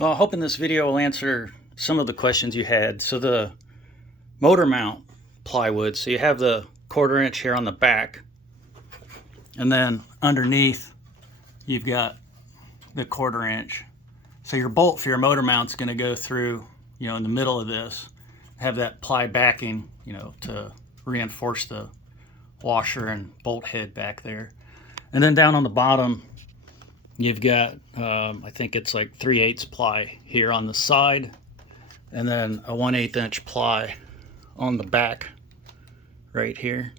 Well, hoping this video will answer some of the questions you had. So the motor mount plywood, so you have the 1/4 inch here on the back, and then underneath you've got the 1/4 inch. So your bolt for your motor mount is going to go through, in the middle of this, have that ply backing, to reinforce the washer and bolt head back there. And then down on the bottom, you've got, I think it's like 3/8 ply here on the side, and then a 1/8 inch ply on the back right here.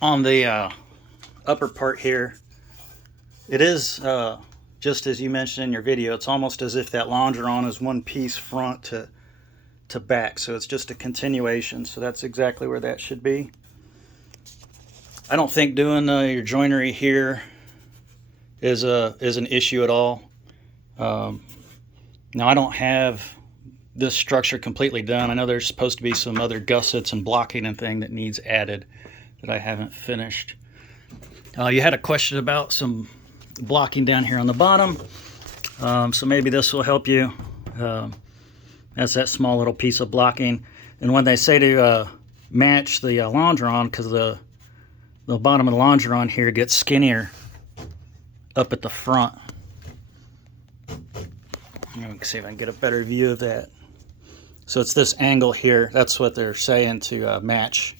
On the upper part here, it is just as you mentioned in your video, it's almost as if that longeron is one piece front to back, so it's just a continuation. So that's exactly where that should be. I don't think doing your joinery here is an issue at all. Now I don't have this structure completely done. I know there's supposed to be some other gussets and blocking and thing that needs added that I haven't finished. You had a question about some blocking down here on the bottom, so maybe this will help you. That's that small little piece of blocking, and when they say to match the longeron, because the bottom of the longeron here gets skinnier up at the front. Let me see if I can get a better view of that. So it's this angle here. That's what they're saying to match.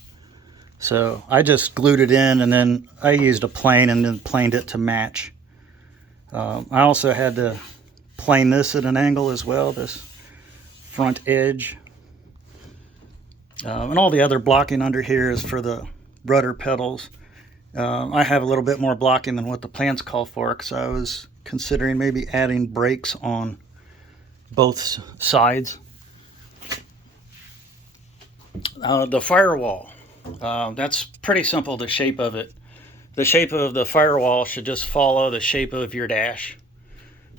So I just glued it in, and then I used a plane and then planed it to match. I also had to plane this at an angle as well, this front edge. And all the other blocking under here is for the rudder pedals. I have a little bit more blocking than what the plans call for, because I was considering maybe adding brakes on both sides. The firewall, that's pretty simple, the shape of it. The shape of the firewall should just follow the shape of your dash,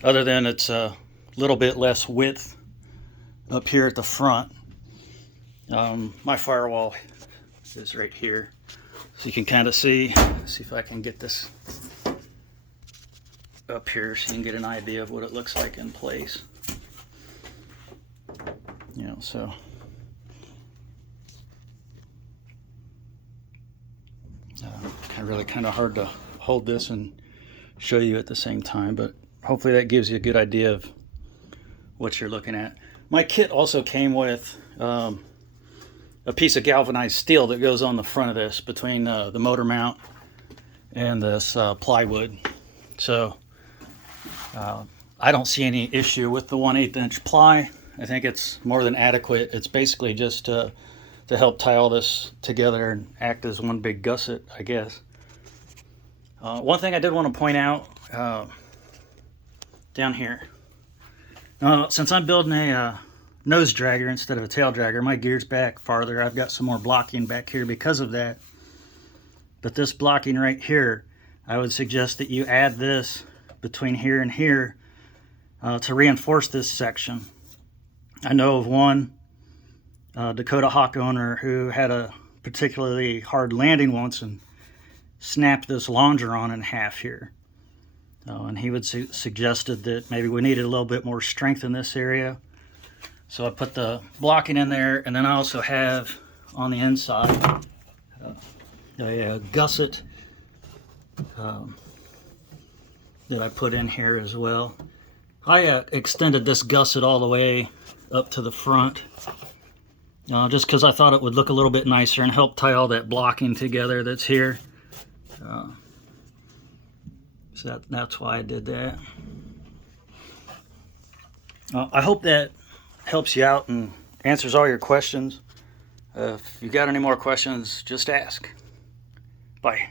other than it's a little bit less width up here at the front. My firewall is right here, so you can kind of see if I can get this up here so you can get an idea of what it looks like in place. So kind of hard to hold this and show you at the same time, but hopefully that gives you a good idea of what you're looking at. My kit also came with a piece of galvanized steel that goes on the front of this between the motor mount and this plywood. So I don't see any issue with the 1/8 inch ply. I think it's more than adequate. It's basically just to help tie all this together and act as one big gusset, I guess. One thing I did want to point out down here, since I'm building a nose dragger instead of a tail dragger, my gear's back farther. I've got some more blocking back here because of that. But this blocking right here, I would suggest that you add this between here and here to reinforce this section. I know of one Dakota Hawk owner who had a particularly hard landing once and snapped this longeron in half here. And he would suggested that maybe we needed a little bit more strength in this area. So I put the blocking in there, and then I also have on the inside a gusset that I put in here as well. I extended this gusset all the way up to the front, just because I thought it would look a little bit nicer and help tie all that blocking together that's here. So that's why I did that. I hope that helps you out and answers all your questions. If you got any more questions, just ask. Bye.